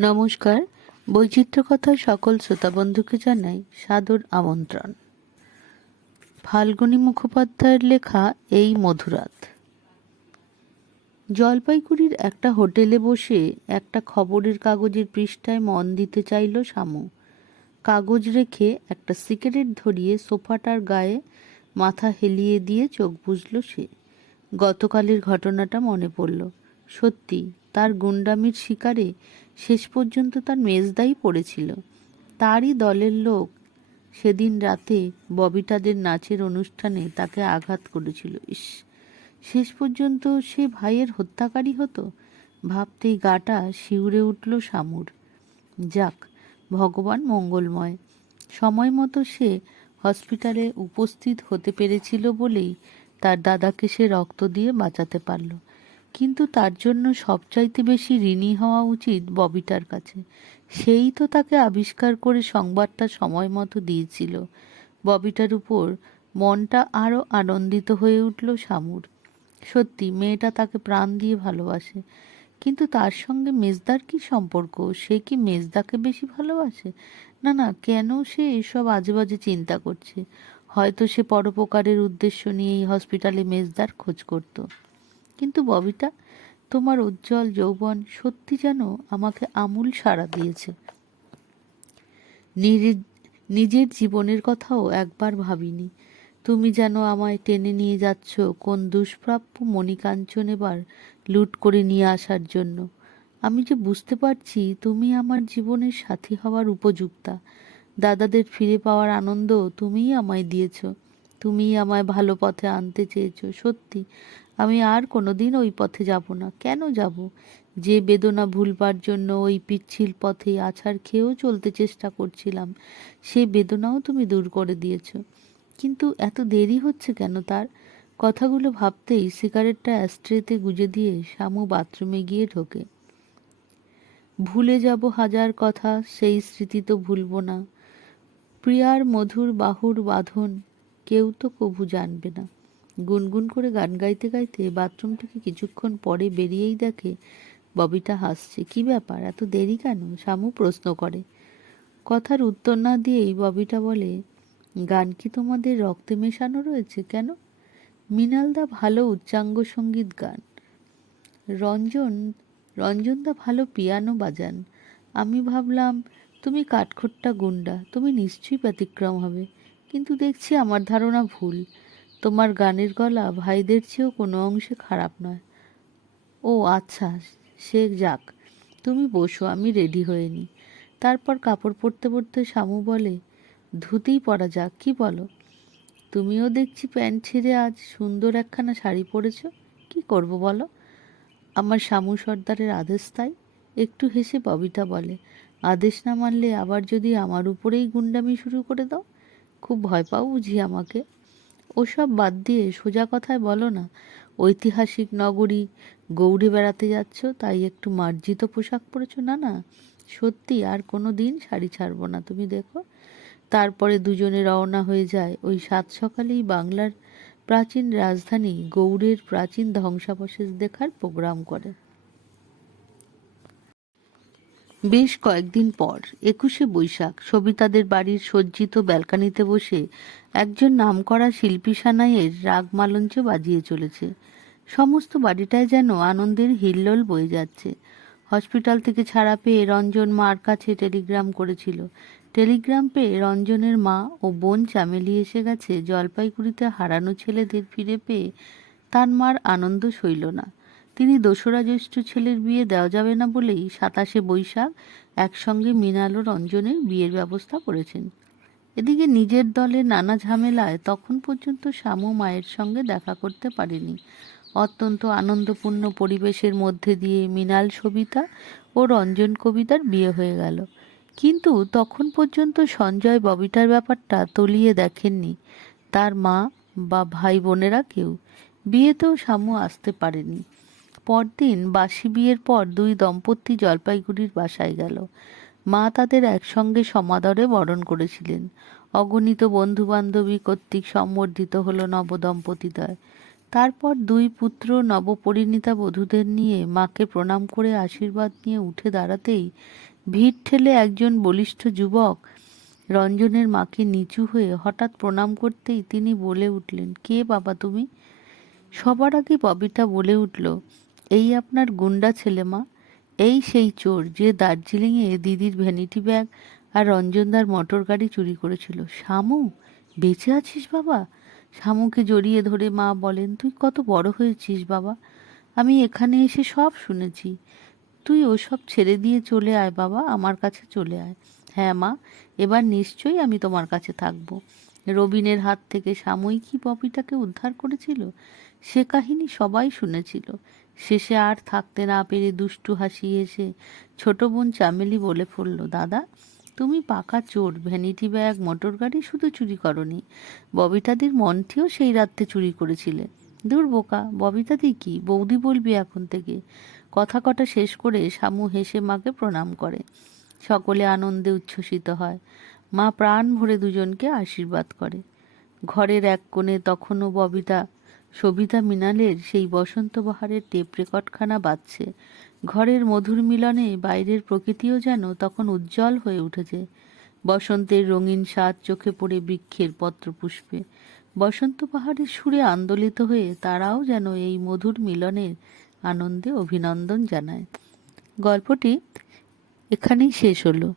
নমস্কার। বৈচিত্র্য কথার সকল শ্রোতা বন্ধুকে জানাই সাদর আমন্ত্রণ। ফাল্গুনী মুখোপাধ্যায়ের লেখা এই মধুরাত। জলপাইগুড়ির একটা হোটেলে বসে একটা খবরের কাগজের পৃষ্ঠায় মন দিতে চাইল শামু। কাগজ রেখে একটা সিগারেট ধরিয়ে সোফাটার গায়ে মাথা হেলিয়ে দিয়ে চোখ বুঝল সে। গতকালের ঘটনাটা মনে পড়ল। সত্যি, তার গুন্ডামির শিকারে শেষ পর্যন্ত তার মেজদাই পড়েছিল। তারই দলের লোক সেদিন রাতে ববিটাদের নাচের অনুষ্ঠানে তাকে আঘাত করেছিল। ইস, শেষ পর্যন্ত সে ভাইয়ের হত্যাকারী হতো? ভাবতেই গাটা শিউরে উঠল শামুর। যাক, ভগবান মঙ্গলময়। সময় মতো সে হসপিটালে উপস্থিত হতে পেরেছিল বলেই তার দাদাকে সে রক্ত দিয়ে বাঁচাতে পারল। কিন্তু তার জন্য সবচাইতে বেশি ঋণী হওয়া উচিত ববিটার কাছে। সেই তো তাকে আবিষ্কার করে সংবাদটা সময় মতো দিয়েছিল। ববিটার উপর মনটা আরও আনন্দিত হয়ে উঠল শামুর। সত্যি, মেয়েটা তাকে প্রাণ দিয়ে ভালোবাসে। কিন্তু তার সঙ্গে মেজদার কি সম্পর্ক? সে কি মেজদাকে বেশি ভালোবাসে? না না, কেন সে এসব আজে বাজে চিন্তা করছে? হয়তো সে পরোপকারের উদ্দেশ্য নিয়ে এই হসপিটালে মেজদার খোঁজ করত। কিন্তু ববিটা তোমার উজ্জ্বল যৌবন সত্যি যেন আমাকে আমূল সাড়া দিয়েছে। নিজের জীবনের কথাও একবার ভাবিনি। তুমি যেন আমায় টেনে নিয়ে যাচ্ছ কোন দুষ্প্রাপ্য মণিকাঞ্চন এবার লুট করে নিয়ে আসার জন্য। আমি যে বুঝতে পারছি তুমি আমার জীবনের সাথী হওয়ার উপযুক্তা। দাদাদের ফিরে পাওয়ার আনন্দ তুমিই আমায় দিয়েছ। তুমিই আমায় ভালো পথে আনতে চেয়েছো, সত্যি। আমি আর কোনোদিন ওই পথে যাব না। কেন যাব? যে বেদনা ভুলবার জন্য ওই পিচ্ছিল পথে আছাড় খেয়েও চলতে চেষ্টা করছিলাম সেই বেদনাও তুমি দূর করে দিয়েছ। কিন্তু এত দেরি হচ্ছে কেন তার? কথাগুলো ভাবতেই সিগারেটটা অ্যাস্ট্রেতে গুজে দিয়ে শামু বাথরুমে গিয়ে ঢোকে। ভুলে যাব হাজার কথা, সেই স্মৃতি তো ভুলব না। প্রিয়ার মধুর বাহুর বাঁধন কেউ তো কভু জানবে না। গুনগুন করে গান গাইতে গাইতে বাথরুম থেকে কিছুক্ষণ পরে বেরিয়েই দেখে ববিটা হাসছে। কি ব্যাপার? এত দেরি কেন? শামু প্রশ্ন করে। কথার উত্তর না দিয়েই ববিটা বলে, গান কি তোমাদের রক্তে মেশানো রয়েছে কেন? মৃণালদা ভালো উচ্চাঙ্গ সংগীত গান। রঞ্জন, রঞ্জনদা ভালো পিয়ানো বাজান। আমি ভাবলাম, তুমি কাঠখোট্টা গুন্ডা, তুমি নিশ্চয়ই ব্যতিক্রম হবে। কিন্তু দেখছি আমার ধারণা ভুল। তোমার গানের গলা ভাইদের চেয়েও কোনো অংশে খারাপ নয়। ও আচ্ছা সে যাক, তুমি বসো, আমি রেডি হয়ে নিই তারপর কাপড় পরতে পরতে শামু বলে, ধুতেই পরা যাক, কি বলো? তুমিও দেখছি প্যান্ট ছেড়ে আজ সুন্দর একখানা শাড়ি পরেছ, কি করব বলো? আমার শামু সর্দারের আদেশ তাই। একটু হেসে ববিতা বলে, আদেশ না মানলে আবার যদি আমার উপরেই গুন্ডামি শুরু করে দাও, খুব ভয় পাও বুঝি আমাকে? ওসব বাদ দিয়ে সোজা কথায় বলো না। ঐতিহাসিক নগরী, গৌড়ে বেড়াতে যাচ্ছ, তাই একটু মার্জিত পোশাক পরেছো, না না? সত্যি, আর কোনো দিন শাড়ি ছাড়বো না, তুমি দেখো। তারপরে দুজনে রওনা হয়ে যায়। ওই সাত সকালেই বাংলার প্রাচীন রাজধানী গৌড়ের প্রাচীন ধ্বংসাবশেষ দেখার প্রোগ্রাম করে। বেশ কয়েকদিন পর, একুশে বৈশাখ, সবিতাদের বাড়ির সজ্জিত ব্যালকানিতে বসে একজন নামকরা শিল্পী সানাইয়ের রাগ মালঞ্চ বাজিয়ে চলেছে। সমস্ত বাড়িটায় যেন আনন্দের হিল্লোল বয়ে যাচ্ছে। হসপিটাল থেকে ছাড়া পেয়ে রঞ্জন মার কাছে টেলিগ্রাম করেছিল। টেলিগ্রাম পেয়ে রঞ্জনের মা ও বোন চামেলি এসে গেছে জলপাইগুড়িতে হারানো ছেলেদের ফিরে পেয়ে তার মার আনন্দ সইল না। তিনি দোসরা জ্যৈষ্ঠ ছেলের বিয়ে দেওয়া যাবে না বলেই সাতাশে বৈশাখ একসঙ্গে মৃণাল ও রঞ্জনের বিয়ের ব্যবস্থা করেছেন। এদিকে নিজের দলে নানা ঝামেলায় তখন পর্যন্ত শ্যামু মায়ের সঙ্গে দেখা করতে পারেনি। অত্যন্ত আনন্দপূর্ণ পরিবেশের মধ্যে দিয়ে মৃণাল, সবিতা ও রঞ্জন কবিতার বিয়ে হয়ে গেল। কিন্তু তখন পর্যন্ত সঞ্জয় ববিটার ব্যাপারটা তলিয়ে দেখেননি। তার মা বা ভাই বোনেরা কেউ। বিয়েতেও শামু আসতে পারেনি। পরদিন বাসি বিয়ের পর দুই দম্পতি জলপাইগুড়ির বাসায় গেল। মা তাদের একসঙ্গে সমাদরে বরণ করেছিলেন। অগণিত বন্ধু বান্ধবী কর্তৃক সম্বর্ধিত হলো নবদম্পতিদ্বয়। তারপর দুই পুত্র নবপরিণীতা বধূদের নিয়ে মাকে প্রণাম করে আশীর্বাদ নিয়ে উঠে দাঁড়াতেই ভিড় ঠেলে একজন বলিষ্ঠ যুবক রঞ্জনের মাকে নিচু হয়ে হঠাৎ প্রণাম করতেই তিনি বলে উঠলেন, কে বাবা তুমি? সবার আগে ববিটা বলে উঠল এই আপনার গুন্ডা ছেলে মা, এই সেই চোর যে দার্জিলিংয়ে দিদির ভ্যানিটি ব্যাগ আর রঞ্জনদার মোটর গাড়ি চুরি করেছিল। শামু, বেঁচে আছিস বাবা? শামুকে জড়িয়ে ধরে মা বলেন, তুই কত বড় হয়েছিস বাবা? আমি এখানে এসে সব শুনেছি। তুই ওসব ছেড়ে দিয়ে চলে আয় বাবা, আমার কাছে চলে আয়। হ্যাঁ মা, এবার নিশ্চয়ই আমি তোমার কাছে থাকব রবিনের হাত থেকে সাময়িক পপিটাকে উদ্ধার করেছিল? সে কাহিনী সবাই শুনেছিল। শেষে আর থাকতে না পেরে দুষ্টু হাসি এসে ছোট বোন চামেলি বলে পড়ল, দাদা, তুমি পাকা চোর, ভ্যানিটি ব্যাগ, মোটর গাড়ি শুধু চুরি করনি। ববিতাদির মনটিও সেই রাত্রে চুরি করেছিলে। দূর বোকা ববিতাদি কি? বৌদি বলবি এখন থেকে। কথা কটা শেষ করে শামু হেসে মাকে প্রণাম করে। সকলে আনন্দে উচ্ছ্বসিত হয়। মা প্রাণ ভরে দুজনকে আশীর্বাদ করে। ঘরের এক কোণে তখনও ববিতা সবিতা মিনালের সেই বসন্ত বাহারের টেপ রেকর্ডখানা বাজছে। ঘরের মধুর মিলনে বাইরের প্রকৃতিও যেন তখন উজ্জ্বল হয়ে উঠেছে। বসন্তের রঙিন স্বাদ চোখে পড়ে বৃক্ষের পত্রপুষ্পে। বসন্ত পাহাড়ের সুরে আন্দোলিত হয়ে তারাও যেন এই মধুর মিলনের আনন্দে অভিনন্দন জানায়। গল্পটি এখানেই শেষ হলো।